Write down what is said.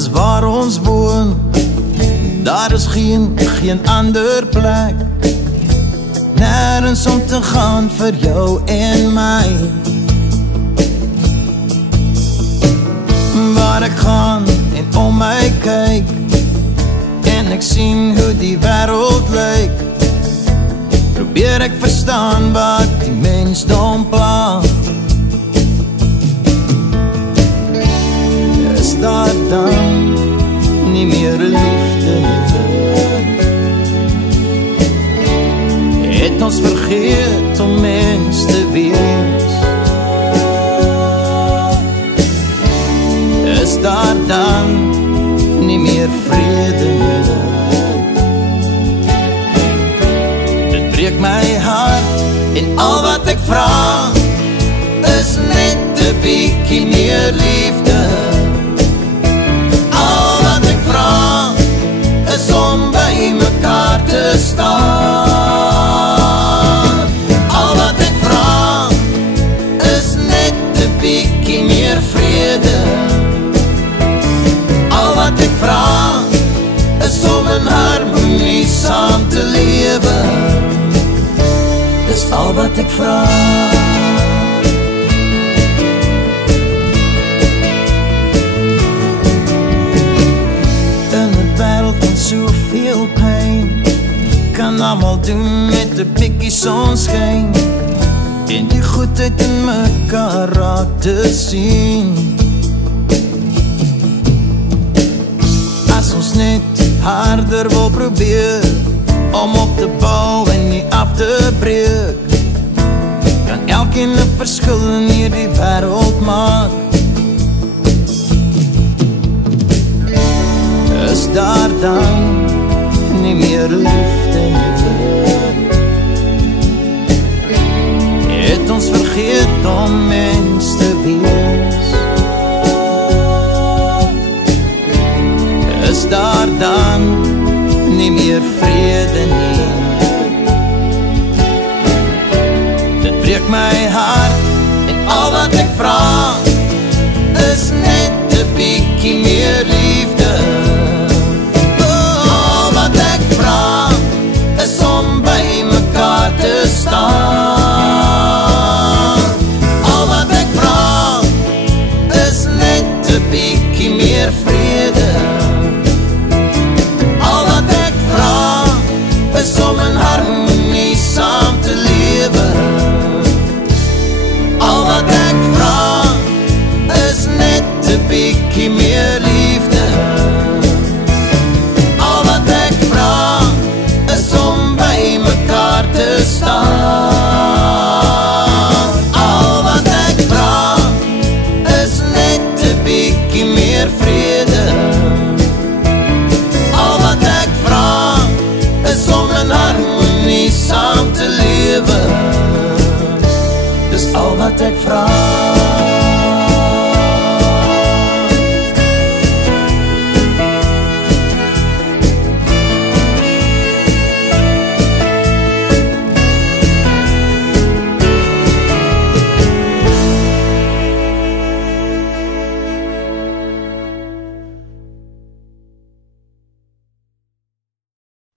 is waar ons woon. Daar is geen ander plek, nergens om te gaan vir jou en my. Waar ek gaan en om my kyk, en ek sien hoe die wêreld lyk, probeer ek verstaan wat die mensdom pla. Is daar dan nie meer liefde nie? Het ons vergeet om mens te wees? Is daar dan nie meer vrede nie? Dit breek my hart en al wat ek vraag is net 'n bietjie meer liefde. Al wat ek vraag is om by mekaar te staan. Al wat ek vraag is net 'n bietjie meer vrede. Al wat ek vraag is om in harmonie saam te lewe. Dis al wat ek vraag. In 'n wêreld van soveel pyn, kan almal doen met 'n bietjie sonskyn, en die goedheid in mekaar raak te sien. As ons net harder wil probeer om op te bou en nie af te breek, kan elkeen 'n verskil in hierdie wêreld maak. Is daar dan nie meer liefde nie? Het ons vergeet om mens te wees? Is daar dan nie meer vrede nie? Dit breek my hart en al wat ek vraag is net 'n bietjie meer liefde. Al wat ek vraag is om by mekaar te staan. Al wat ek vraag is net 'n bietjie meer vrede. Is om in harmonie saam te lewe. Al wat ek vraag is net 'n bietjie meer liefde.